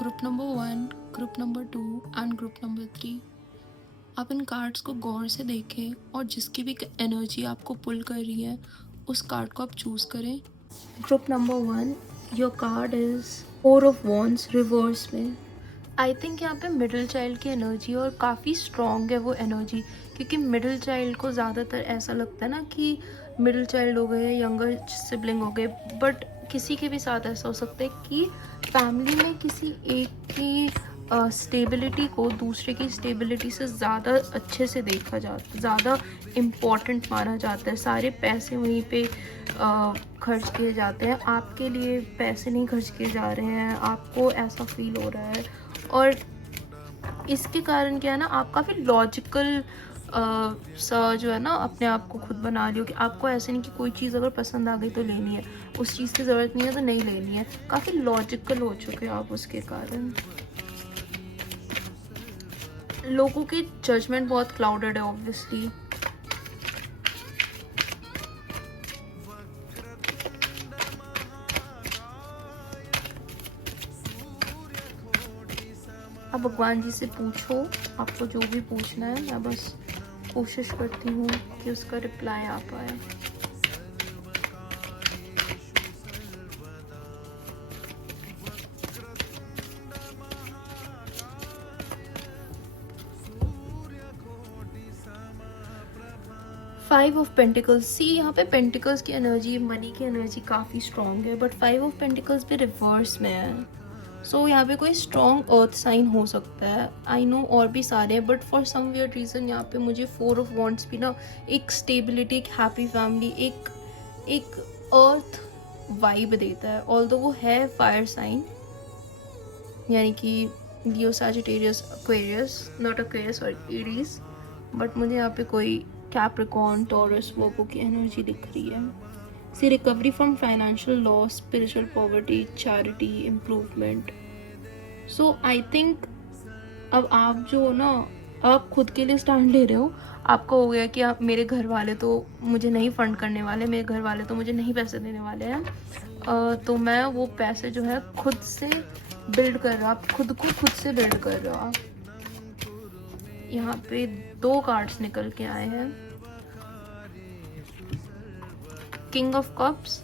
Group number 1, group number 2 and group number 3। आप इन cards को गौर से देखें और जिसकी भी एनर्जी आपको पुल कर रही है उस कार्ड को आप चूज़ करें। Group number 1, your card is 4 of wands reverse में। आई थिंक यहाँ पे मिडिल चाइल्ड की एनर्जी और काफ़ी स्ट्रॉन्ग है वो एनर्जी, क्योंकि मिडिल चाइल्ड को ज़्यादातर ऐसा लगता है ना कि मिडिल चाइल्ड हो गए, यंगर सिबलिंग हो गए, बट किसी के भी साथ ऐसा हो सकता है कि फैमिली में किसी एक की स्टेबिलिटी को दूसरे की स्टेबिलिटी से ज़्यादा अच्छे से देखा जाता है, ज़्यादा इम्पॉर्टेंट माना जाता है। सारे पैसे वहीं पे खर्च किए जाते हैं, आपके लिए पैसे नहीं खर्च किए जा रहे हैं, आपको ऐसा फील हो रहा है। और इसके कारण क्या है ना, आप काफ़ी लॉजिकल सा जो है ना अपने आप को खुद बना लियो कि आपको ऐसे नहीं कि कोई चीज़ अगर पसंद आ गई तो लेनी है, उस चीज़ की ज़रूरत नहीं है तो नहीं लेनी है। काफ़ी लॉजिकल हो चुके हो आप उसके कारण। लोगों की जजमेंट बहुत क्लाउडेड है ऑब्वियसली। अब भगवान जी से पूछो आपको जो भी पूछना है, मैं बस कोशिश करती हूँ कि उसका रिप्लाई आ पाए। फाइव ऑफ पेंटिकल्स, सी यहाँ पे पेंटिकल्स की एनर्जी, मनी की एनर्जी काफ़ी स्ट्रॉन्ग है, बट फाइव ऑफ पेंटिकल्स भी रिवर्स में है। सो यहाँ पे कोई स्ट्रॉन्ग अर्थ साइन हो सकता है। आई नो और भी सारे हैं, but for some weird reason यहाँ पे मुझे फोर ऑफ वॉन्ड्स भी ना एक स्टेबिलिटी, एक हैप्पी फैमिली, एक अर्थ वाइब देता है। ऑल्दो वो है फायर साइन, यानी कि लियो, सैजिटेरियस, एक्वेरियस, नॉट एक्वेरियस और एरीज, बट मुझे यहाँ पे कोई कैप्रिकॉर्न, टॉरस, वर्गो की एनर्जी दिख रही है। See recovery from financial loss, spiritual poverty, charity, improvement. So I think अब आप जो हो ना, आप खुद के लिए स्टैंड ले रहे हो। आपको हो गया कि आप, मेरे घर वाले तो मुझे नहीं फंड करने वाले, मेरे घर वाले तो मुझे नहीं पैसे देने वाले हैं, तो मैं वो पैसे जो है खुद से बिल्ड कर रहा हूँ। आप खुद को खुद से बिल्ड कर रहे हो आप। यहाँ पे दो कार्ड्स निकल के आए हैं, किंग ऑफ कप्स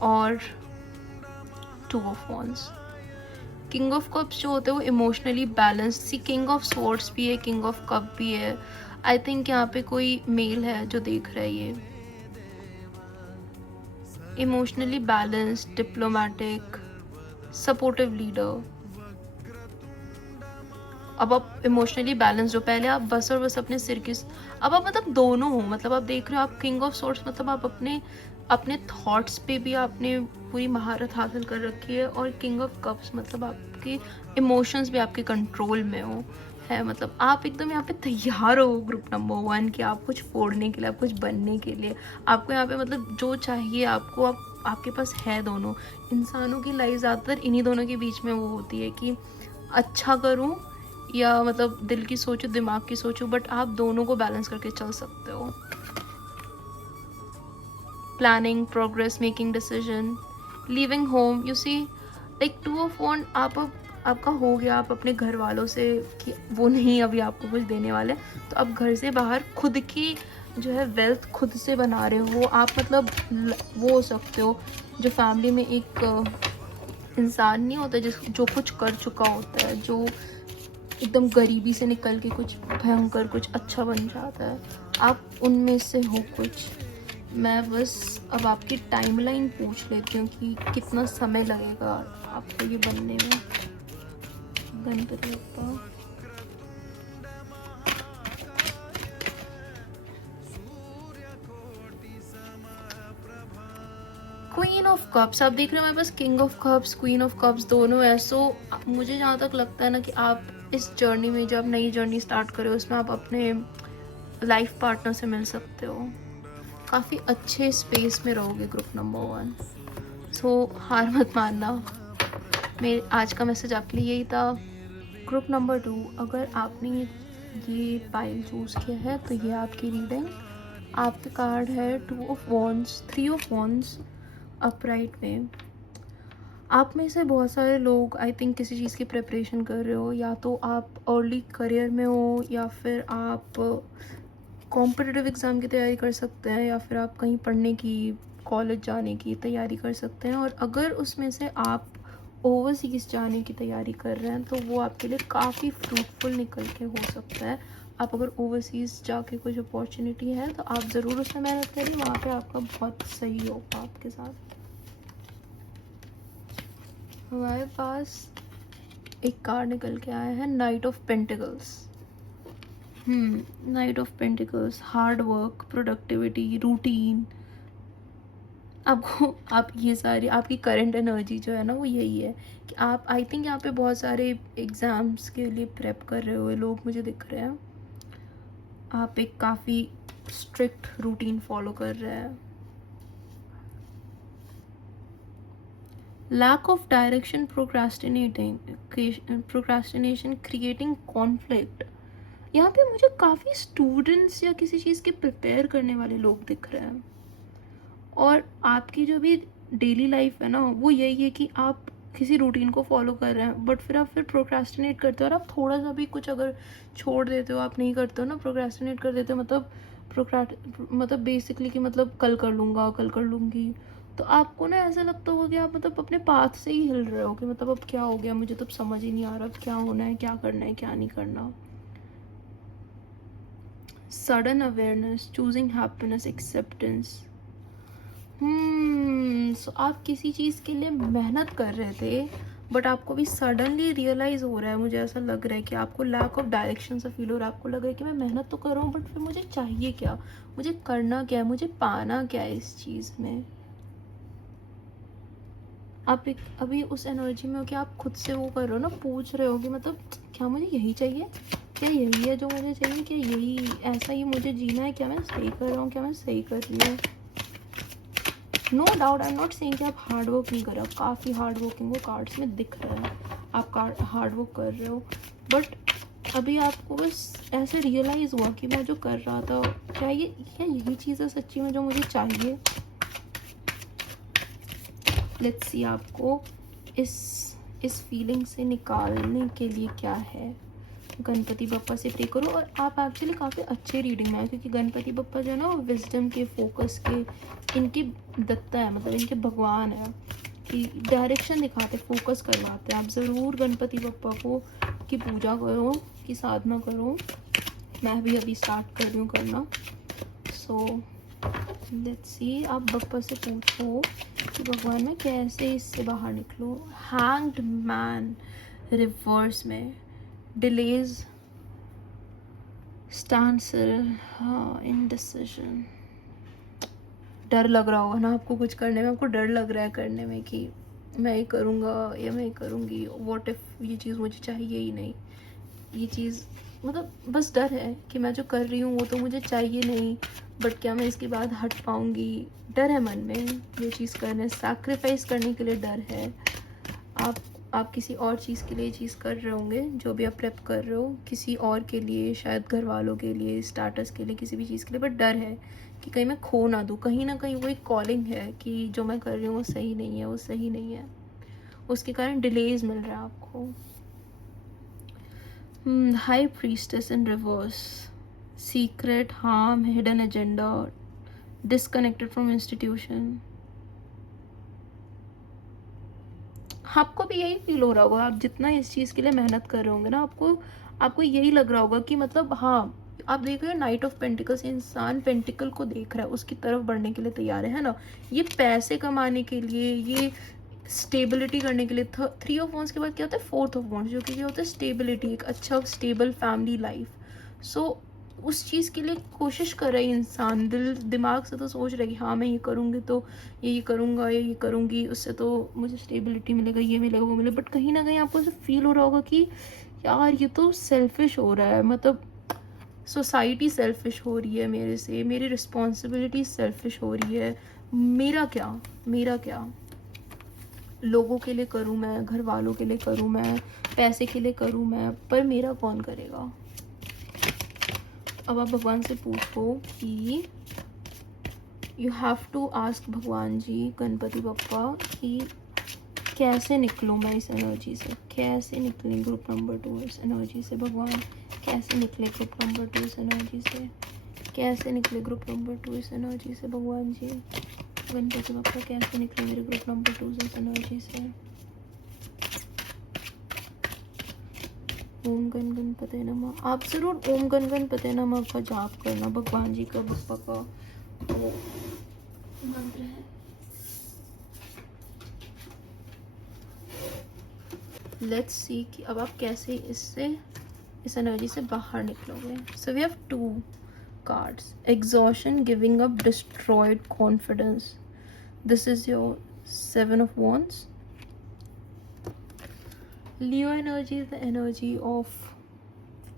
और two of wands. King of cups जो होते हैं वो emotionally balance, see king of swords भी है, किंग ऑफ कप भी है। आई थिंक यहाँ पे कोई मेल है जो देख रहा है ये। Emotionally balanced, diplomatic, supportive leader. अब आप इमोशनली बैलेंस हो, पहले आप बस और बस अपने सिर की, अब आप मतलब दोनों हो। मतलब आप देख रहे हो, आप किंग ऑफ सोर्ट्स, मतलब आप अपने थॉट्स पे भी आपने पूरी महारत हासिल कर रखी है, और किंग ऑफ कप्स मतलब आपके इमोशंस भी आपके कंट्रोल में हो है। मतलब आप एकदम यहाँ पे तैयार हो ग्रुप नंबर 1 कि आप कुछ फोड़ने के लिए, आप कुछ बनने के लिए। आपको यहाँ पे मतलब जो चाहिए आपको, आपके पास है। दोनों इंसानों की लाइफ ज़्यादातर इन्हीं दोनों के बीच में वो होती है कि अच्छा करूँ या मतलब दिल की सोचो, दिमाग की सोचो, बट आप दोनों को बैलेंस करके चल सकते हो। Planning, progress, making decision, living home. You see like two of wand, आपका हो गया, आप अपने घर वालों से कि वो नहीं अभी आपको कुछ देने वाले, तो आप घर से बाहर खुद की जो है वेल्थ खुद से बना रहे हो आप। मतलब वो हो सकते हो जो फैमिली में एक इंसान नहीं होता जो कुछ कर चुका होता है, जो एकदम गरीबी से निकल के कुछ भयंकर कुछ अच्छा बन जाता है। आप उनमें से हो कुछ। मैं बस अब आपकी टाइमलाइन पूछ लेती हूँ कि कितना समय लगेगा आपको ये बनने में। Ganpati Bappa. Queen of cups, आप देख रहे हो मेरे पास king of cups, queen of cups दोनों है। सो मुझे जहाँ तक लगता है ना कि आप इस जर्नी में, जब नई जर्नी स्टार्ट करो, उसमें आप अपने लाइफ पार्टनर से मिल सकते हो। काफ़ी अच्छे स्पेस में रहोगे ग्रुप नंबर 1। सो हार मत मानना। मेरे आज का मैसेज आपके लिए यही था। ग्रुप नंबर 2, अगर आपने ये पाइल चूज़ किया है तो ये आपकी रीडिंग। आपका कार्ड है 2 of wands, 3 of wands upright में। आप में से बहुत सारे लोग आई थिंक किसी चीज़ की प्रिपरेशन कर रहे हो, या तो आप अर्ली करियर में हो, या फिर आप कॉम्पिटिटिव एग्ज़ाम की तैयारी कर सकते हैं, या फिर आप कहीं पढ़ने की, कॉलेज जाने की तैयारी कर सकते हैं। और अगर उसमें से आप ओवरसीज़ जाने की तैयारी कर रहे हैं तो वो आपके लिए काफ़ी फ्रूटफुल निकल के हो सकता है। आप अगर ओवरसीज़ जाके कुछ अपॉर्चुनिटी है तो आप ज़रूर उसमें मेहनत करिए, वहाँ पे आपका बहुत सही होगा आपके साथ। हमारे पास एक कार्ड निकल के आया है, night of pentacles. Night of pentacles, hard work, productivity, routine. आपको आप ये सारी आपकी करंट एनर्जी जो है ना वो यही है कि आप आई थिंक यहाँ पे बहुत सारे एग्ज़ाम्स के लिए प्रेप कर रहे हुए लोग मुझे दिख रहे हैं। आप एक काफ़ी स्ट्रिक्ट रूटीन फॉलो कर रहे हैं। Lack of direction, procrastination creating conflict. यहाँ पे मुझे काफ़ी स्टूडेंट्स या किसी चीज़ के प्रिपेयर करने वाले लोग दिख रहे हैं। और आपकी जो भी डेली लाइफ है ना वो यही है कि आप किसी रूटीन को फॉलो कर रहे हैं, बट फिर आप प्रोक्रास्टिनेट करते हो और आप थोड़ा सा भी कुछ अगर छोड़ देते हो, आप नहीं करते हो ना, प्रोक्रास्टिनेट कर देते हो, मतलब बेसिकली कि मतलब कल कर लूँगा, कल कर लूँगी, तो आपको ना ऐसा लगता होगा कि आप मतलब अपने पाथ से ही हिल रहे हो कि मतलब अब क्या हो गया, मुझे तो समझ ही नहीं आ रहा अब क्या होना है, क्या करना है, क्या नहीं करना। Sudden awareness, choosing happiness, acceptance. So आप किसी चीज़ के लिए मेहनत कर रहे थे, बट आपको भी सडनली रियलाइज़ हो रहा है, मुझे ऐसा लग रहा है कि आपको लैक ऑफ डायरेक्शन सा फील हो रहा है। आपको लग रहा है कि मैं मेहनत तो कर रहा हूँ, बट फिर मुझे चाहिए क्या, मुझे करना क्या है, मुझे पाना क्या है इस चीज़ में। आप एक अभी उस एनर्जी में हो कि आप खुद से वो कर रहे हो ना, पूछ रहे हो कि मतलब क्या मुझे यही चाहिए, क्या यही है जो मुझे चाहिए, क्या यही ऐसा ही मुझे जीना है, क्या मैं सही कर रहा हूँ, क्या मैं सही कर रही हूँ। No doubt, I am not saying कि आप हार्ड वर्क नहीं कर रहे हो, काफ़ी हार्ड वर्किंग वो कार्ड्स में दिख रहा है, आप हार्ड वर्क कर रहे हो, बट अभी आपको बस ऐसे रियलाइज़ हुआ कि मैं जो कर रहा था क्या यही चीज़ है सच्ची में जो मुझे चाहिए। लेट्स सी आपको इस फीलिंग से निकालने के लिए क्या है। गणपति बप्पा से प्रे करो। और आप एक्चुअली काफ़ी अच्छे रीडिंग में आए, क्योंकि गणपति बप्पा जो है ना वो विजडम के, फोकस के, इनकी दत्ता है, मतलब इनके भगवान है कि डायरेक्शन दिखाते, फोकस करवाते हैं। आप ज़रूर गणपति बप्पा को की पूजा करो, की साधना करो। मैं भी अभी स्टार्ट कर रही हूँ करना। सो लेट्स सी, आप बप्पा से पूछो कि भगवान मैं कैसे इससे बाहर निकलूँ। हैंग्ड मैन रिवर्स में, डिलेज, स्टैंडस्टिल, हाँ, इनडिसिजन। डर लग रहा होगा ना आपको कुछ करने में, आपको डर लग रहा है करने में कि मैं ये करूँगा या मैं ये करूँगी, व्हाट इफ़ ये चीज़ मुझे चाहिए ही नहीं, ये चीज़ मतलब बस डर है कि मैं जो कर रही हूँ वो तो मुझे चाहिए नहीं, बट क्या मैं इसके बाद हट पाऊँगी। डर है मन में ये चीज़ करने, सैक्रिफाइस करने के लिए डर है। आप किसी और चीज़ के लिए ये चीज़ कर रहे होंगे, जो भी आप प्रेप कर रहे हो किसी और के लिए, शायद घर वालों के लिए, स्टाटस के लिए, किसी भी चीज़ के लिए, बट डर है कि कहीं मैं खो ना दूँ। कहीं ना कहीं वो एक कॉलिंग है कि जो मैं कर रही हूँ वो सही नहीं है, वो सही नहीं है, उसके कारण डिलेज मिल रहा है आपको। High priestess in reverse, secret, harm, hidden agenda, disconnected from institution. आपको भी यही फील हो रहा होगा, आप जितना इस चीज़ के लिए मेहनत कर रहे होंगे ना, आपको यही लग रहा होगा कि मतलब हाँ, आप देख रहे हो नाइट ऑफ पेंटिकल्स, इंसान पेंटिकल को देख रहा है, उसकी तरफ बढ़ने के लिए तैयार है ना, ये पैसे कमाने के लिए, ये स्टेबिलिटी करने के लिए। 3 ऑफ वॉन्ड्स के बाद क्या होता है, 4th ऑफ वॉन्ड्स, जो कि क्या होता है स्टेबिलिटी, एक अच्छा स्टेबल फैमिली लाइफ। सो उस चीज़ के लिए कोशिश कर रहा है इंसान, दिमाग से तो सोच रहा है कि हाँ मैं ये करूँगी तो ये करूँगा, ये करूँगी, उससे तो मुझे स्टेबिलिटी मिलेगा, ये मिलेगा, वो मिलेगा, बट कहीं ना कहीं आपको ऐसा फील हो रहा होगा कि यार ये तो सेल्फिश हो रहा है, मतलब सोसाइटी सेल्फिश हो रही है मेरे से, मेरी रिस्पॉन्सिबिलिटी सेल्फिश हो रही है, मेरा क्या लोगों के लिए करूँ मैं, घर वालों के लिए करूँ मैं, पैसे के लिए करूँ मैं, पर मेरा कौन करेगा। अब आप भगवान से पूछो कि यू हैव टू आस्क भगवान जी, गणपति बप्पा, कि कैसे निकलूँ मैं इस एनर्जी से, कैसे निकलें ग्रुप नंबर 2 इस एनर्जी से भगवान, कैसे निकले ग्रुप नंबर 2 इस एनर्जी से, कैसे निकले ग्रुप नंबर 2 इस एनर्जी से भगवान जी, गणपति बप्पा कैसे निकले मेरे ग्रुप नंबर 2 इस एनर्जी से। ओम गण गणपते नमः। आप जरूर ओम गण गणपते नमः का जाप करना, भगवान जी का बप्पा का वो मंत्र है। लेट्स सी कि अब आप कैसे इस एनर्जी से बाहर निकलोगे। So we have 2 cards, exhaustion, giving up, destroyed confidence. This is your 7 of wands. Leo energy is the energy of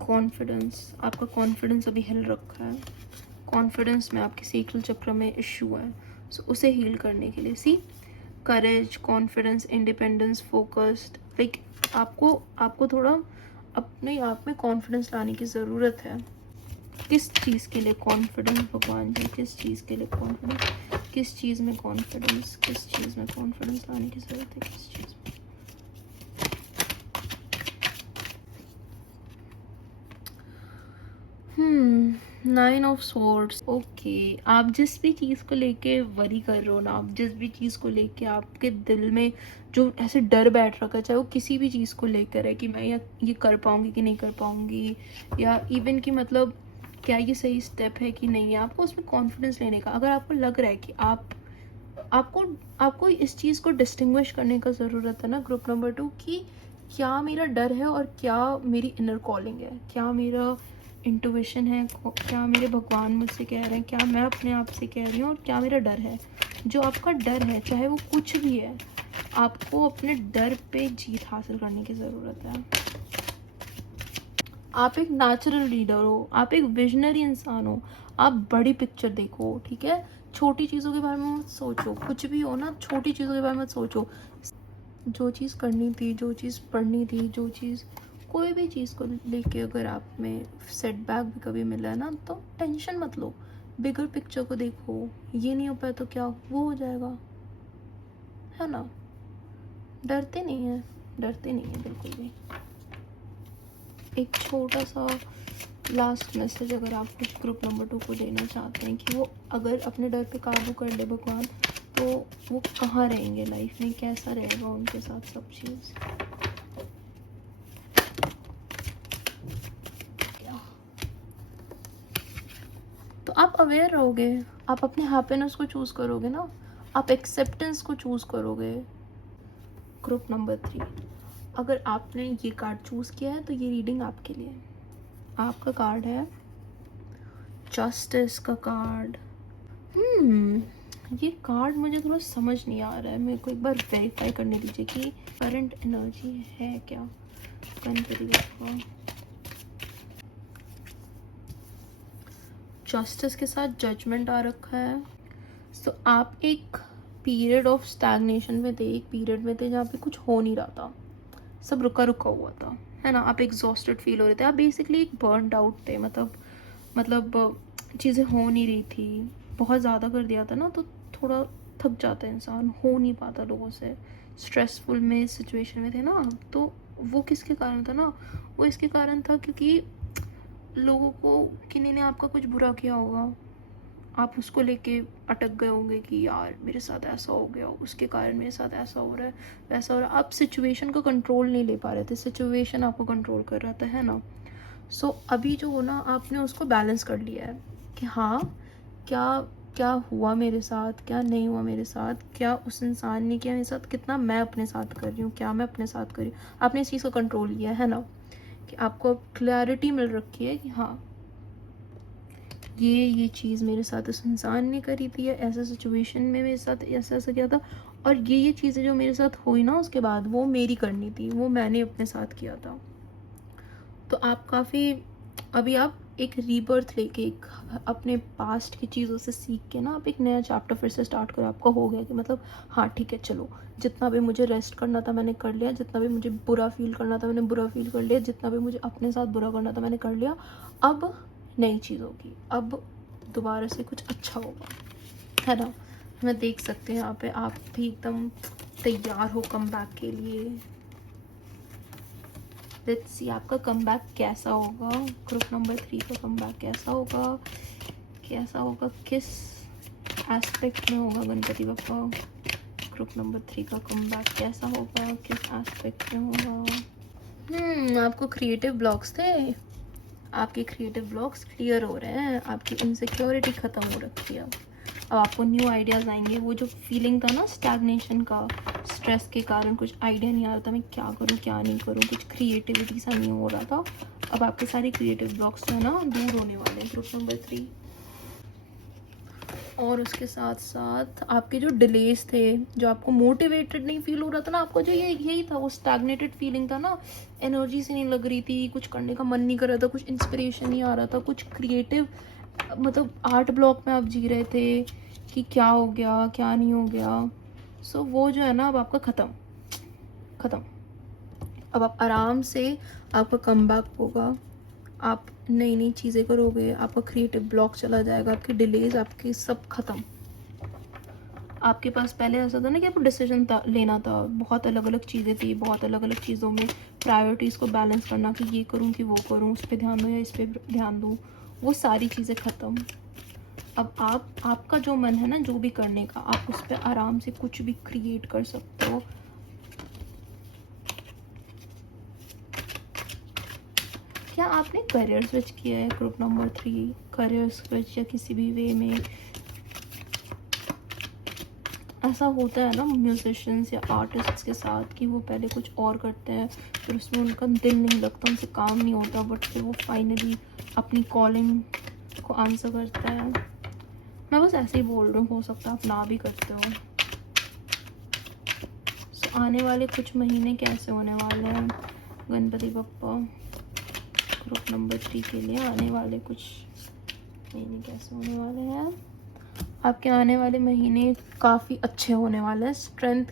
confidence. आपका confidence अभी हिल रखा है, confidence में आपके sacral चक्र में issue है, so उसे heal करने के लिए see courage, confidence, independence, focused, like आपको थोड़ा अपने आप में confidence लाने की ज़रूरत है। किस चीज़ के लिए कॉन्फिडेंस भगवान जी, किस चीज़ के लिए कॉन्फिडेंस, किस चीज़ में कॉन्फिडेंस, किस चीज़ में कॉन्फिडेंस लाने की ज़रूरत है, किस चीज़ में। 9 ऑफ स्वॉर्ड्स। ओके, आप जिस भी चीज़ को लेके वरी कर रहे हो ना, आप जिस भी चीज़ को लेके आपके दिल में जो ऐसे डर बैठ रखा है, चाहे वो किसी भी चीज़ को लेकर है कि मैं ये कर पाऊँगी कि नहीं कर पाऊँगी, या इवन कि मतलब क्या ये सही स्टेप है कि नहीं है, आपको उसमें कॉन्फिडेंस लेने का। अगर आपको लग रहा है कि आपको इस चीज़ को डिस्टिंग्विश करने का ज़रूरत है ना ग्रुप नंबर 2 कि क्या मेरा डर है और क्या मेरी इनर कॉलिंग है, क्या मेरा इंट्यूशन है, क्या मेरे भगवान मुझसे कह रहे हैं, क्या मैं अपने आप से कह रही हूँ, और क्या मेरा डर है। जो आपका डर है, चाहे वो कुछ भी है, आपको अपने डर पे जीत हासिल करने की ज़रूरत है। आप एक नेचुरल लीडर हो, आप एक विजनरी इंसान हो, आप बड़ी पिक्चर देखो, ठीक है। छोटी चीज़ों के बारे में मत सोचो, कुछ भी हो ना, छोटी चीज़ों के बारे में मत सोचो। जो चीज़ करनी थी, जो चीज़ पढ़नी थी, जो चीज़ कोई भी चीज़ को लेके अगर आप में सेटबैक भी कभी मिला है ना, तो टेंशन मत लो, बिगर पिक्चर को देखो। ये नहीं हो पाया तो क्या वो हो जाएगा, है ना। डरते नहीं है बिल्कुल भी। एक छोटा सा लास्ट मैसेज अगर आप कुछ ग्रुप नंबर 2 को देना चाहते हैं कि वो अगर अपने डर पे काबू कर ले भगवान, तो वो कहाँ रहेंगे लाइफ में, कैसा रहेगा उनके साथ सब चीज़। तो आप अवेयर रहोगे, आप अपने हैप्पीनेस को चूज़ करोगे ना, आप एक्सेप्टेंस को चूज़ करोगे। ग्रुप नंबर 3, अगर आपने ये कार्ड चूज़ किया है तो ये रीडिंग आपके लिए। आपका कार्ड है जस्टिस का कार्ड। ये कार्ड मुझे थोड़ा समझ नहीं आ रहा है, मेरे को एक बार वेरीफाई करने दीजिए कि करंट एनर्जी है क्या गणपति बप्पा। जस्टिस के साथ जजमेंट आ रखा है। तो आप एक पीरियड ऑफ स्टैग्नेशन में थे, एक पीरियड में थे जहाँ पे कुछ हो नहीं रहा था, सब रुका रुका हुआ था, है ना। आप एग्जॉस्टेड फील हो रहे थे, आप बेसिकली एक बर्नड आउट थे, मतलब चीज़ें हो नहीं रही थी, बहुत ज़्यादा कर दिया था ना, तो थोड़ा थक जाता है इंसान, हो नहीं पाता लोगों से, स्ट्रेसफुल में सिचुएशन में थे ना। तो वो किसके कारण था ना, वो इसके कारण था क्योंकि लोगों को किन्हीं ने आपका कुछ बुरा किया होगा, आप उसको लेके अटक गए होंगे कि यार मेरे साथ ऐसा हो गया, उसके कारण मेरे साथ ऐसा हो रहा है, वैसा हो रहा है। आप सिचुएशन को कंट्रोल नहीं ले पा रहे थे, सिचुएशन आपको कंट्रोल कर रहा था, है ना। सो अभी जो हो ना, आपने उसको बैलेंस कर लिया है कि हाँ, क्या क्या हुआ मेरे साथ, क्या नहीं हुआ मेरे साथ, क्या उस इंसान ने किया मेरे साथ, कितना मैं अपने साथ कर रही हूँ, क्या मैं अपने साथ कर रही हूँ। आपने इस चीज़ को कंट्रोल लिया है ना, कि आपको क्लैरिटी मिल रखी है कि हाँ, ये चीज़ मेरे साथ इस इंसान ने करी थी, या ऐसा सिचुएशन में मेरे साथ ऐसा ऐसा किया था, और ये चीज़ें जो मेरे साथ हुई ना उसके बाद, वो मेरी करनी थी, वो मैंने अपने साथ किया था। तो आप काफ़ी अभी आप एक रीबर्थ लेके, एक अपने पास्ट की चीज़ों से सीख के ना, आप एक नया चैप्टर फिर से स्टार्ट करो। आपका हो गया कि मतलब हाँ ठीक है, चलो जितना भी मुझे रेस्ट करना था मैंने कर लिया, जितना भी मुझे बुरा फील करना था मैंने बुरा फील कर लिया, जितना भी मुझे अपने साथ बुरा करना था मैंने कर लिया। अब नई चीज़ होगी, अब दोबारा से कुछ अच्छा होगा, है ना। मैं देख सकते हैं यहाँ पे आप भी एकदम तैयार हो कमबैक के लिए। लेट्स सी आपका कमबैक कैसा होगा, ग्रुप नंबर 3 का कमबैक कैसा होगा, किस एस्पेक्ट में होगा गणपति बप्पा। ग्रुप नंबर 3 का कमबैक कैसा होगा, किस एस्पेक्ट में होगा। आपको क्रिएटिव ब्लॉक्स थे, आपके क्रिएटिव ब्लॉक्स क्लियर हो रहे हैं, आपकी इनसिक्योरिटी ख़त्म हो रखी है। अब आपको न्यू आइडियाज़ आएंगे। वो जो फीलिंग था ना स्टैग्नेशन का, स्ट्रेस के कारण कुछ आइडिया नहीं आ रहा था, मैं क्या करूँ क्या नहीं करूँ, कुछ क्रिएटिविटी सा नहीं हो रहा था। अब आपके सारे क्रिएटिव ब्लॉक्स जो है ना दूर होने वाले हैं ग्रुप नंबर 3। और उसके साथ साथ आपके जो डिलेज थे, जो आपको मोटिवेटेड नहीं फील हो रहा था ना, आपको जो यही था, वो स्टैग्नेटेड फीलिंग था ना, एनर्जी से नहीं लग रही थी, कुछ करने का मन नहीं कर रहा था, कुछ इंस्पिरेशन नहीं आ रहा था, कुछ क्रिएटिव मतलब आर्ट ब्लॉक में आप जी रहे थे कि क्या हो गया क्या नहीं हो गया। सो वो जो है ना अब आपका ख़त्म। अब आप आराम से, आपका कमबैक होगा, आप नई नई चीज़ें करोगे, आपका क्रिएटिव ब्लॉक चला जाएगा, आपके डिलेज आपके सब ख़त्म। आपके पास पहले ऐसा था ना कि आपको डिसीजन लेना था, बहुत अलग अलग चीज़ें थी, बहुत अलग अलग चीज़ों में प्रायोरिटीज़ को बैलेंस करना कि ये करूँ कि वो करूँ, उस पर ध्यान दूँ या इस पर ध्यान दूँ, वो सारी चीज़ें ख़त्म। अब आपका जो मन है ना जो भी करने का, आप उस पर आराम से कुछ भी क्रिएट कर सकते हो। क्या आपने करियर स्विच किया है ग्रुप नंबर 3, करियर स्विच या किसी भी वे में? ऐसा होता है ना म्यूजिशियंस या आर्टिस्ट्स के साथ कि वो पहले कुछ और करते हैं, फिर उसमें उनका दिल नहीं लगता, उनसे काम नहीं होता, बट फिर वो फाइनली अपनी कॉलिंग को आंसर करता है। मैं बस ऐसे ही बोल रही हूँ, हो सकता है आप ना भी करते हो। सो आने वाले कुछ महीने कैसे होने वाले हैं गणपति बप्पा ग्रुप नंबर 3 के लिए? आने वाले कुछ महीने कैसे होने वाले हैं? आपके आने वाले महीने काफ़ी अच्छे होने वाले हैं। स्ट्रेंथ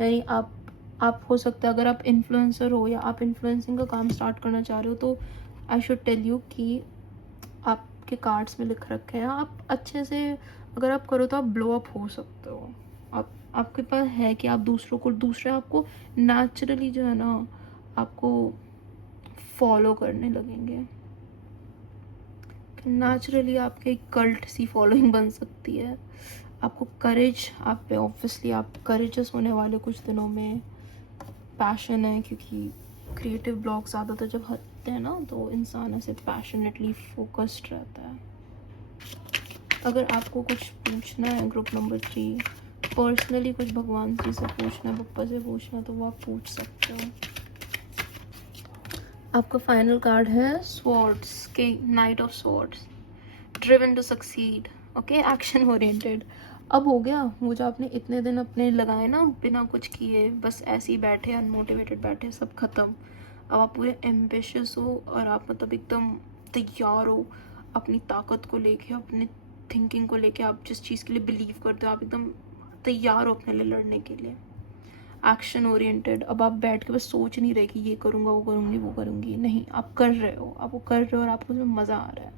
यानी आप हो सकता है, अगर आप इन्फ्लुएंसर हो या आप इन्फ्लुएंसिंग का काम स्टार्ट करना चाह रहे हो, तो आई शुड टेल यू कि आपके कार्ड्स में लिख रखे हैं, आप अच्छे से अगर आप करो तो आप ब्लो अप हो सकते हो। आपके पास है कि आप दूसरे आपको नेचुरली जो है ना आपको फॉलो करने लगेंगे। नेचुरली आपके एक कल्ट सी फॉलोइंग बन सकती है। आपको करेज, आप पे ऑब्वियसली आप करेजस होने वाले कुछ दिनों में। पैशन है, क्योंकि क्रिएटिव ब्लॉक ज़्यादातर जब हटते हैं ना तो इंसान ऐसे पैशनेटली फोकस्ड रहता है। अगर आपको कुछ पूछना है ग्रुप नंबर 3, पर्सनली कुछ भगवान जी से पूछना है, पप्पा से पूछना है, तो वो आप पूछ सकते हो। आपका फाइनल कार्ड है स्वॉर्ड्स के, knight of swords, driven to succeed, okay, action oriented. अब हो गया वो जो आपने इतने दिन अपने लगाए ना बिना कुछ किए, बस ऐसे ही बैठे अनमोटिवेटेड बैठे, सब खत्म। अब आप पूरे एम्बिशियस हो और आप मतलब एकदम तैयार हो अपनी ताकत को लेके, अपने थिंकिंग को लेके, आप जिस चीज़ के लिए बिलीव करते हो आप एकदम तैयार हो अपने लिए लड़ने के लिए, एक्शन ओरिएंटेड। अब आप बैठ के बस सोच नहीं रहे कि ये करूँगा वो करूँगी वो करूँगी, नहीं, आप कर रहे हो, आप वो कर रहे हो और आपको उसमें मज़ा आ रहा है।